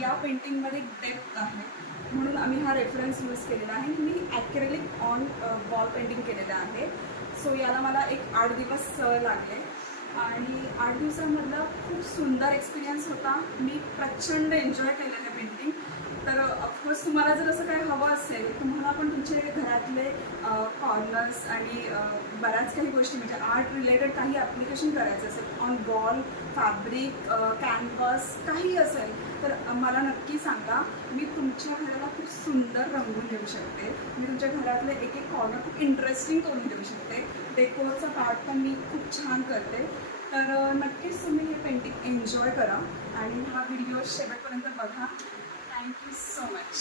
या पेंटिंगमध्ये डेप्थ आहे म्हणून आम्ही हा रेफरन्स यूज केलेला आहे. मी ॲक्रेलिक ऑन वॉल पेंटिंग केलेलं आहे. सो याला मला एक 8 दिवस लागले आणि 8 दिवसांमधला खूप सुंदर एक्सपिरियन्स होता. मी प्रचंड एन्जॉय केलं हे पेंटिंग. तर ऑफकोर्स तुम्हाला जर असं काही हवं असेल, तुम्हाला पण तुमचे घरातले कॉर्नर्स आणि बऱ्याच काही गोष्टी म्हणजे आर्ट रिलेटेड काही ॲप्लिकेशन करायचं असेल ऑन वॉल, फॅब्रिक, कॅनव्हास काही असेल तर मला नक्की सांगा. मी तुमच्या घराला खूप सुंदर रंगवून देऊ शकते. मी तुमच्या घरातले एक एक कॉर्नर खूप इंटरेस्टिंग करून देऊ शकते. डेकोरचा पार्ट पण मी खूप छान करते. तर नक्कीच तुम्ही हे पेंटिंग एन्जॉय करा आणि हा व्हिडिओ शेवटपर्यंत बघा. Thank you so much.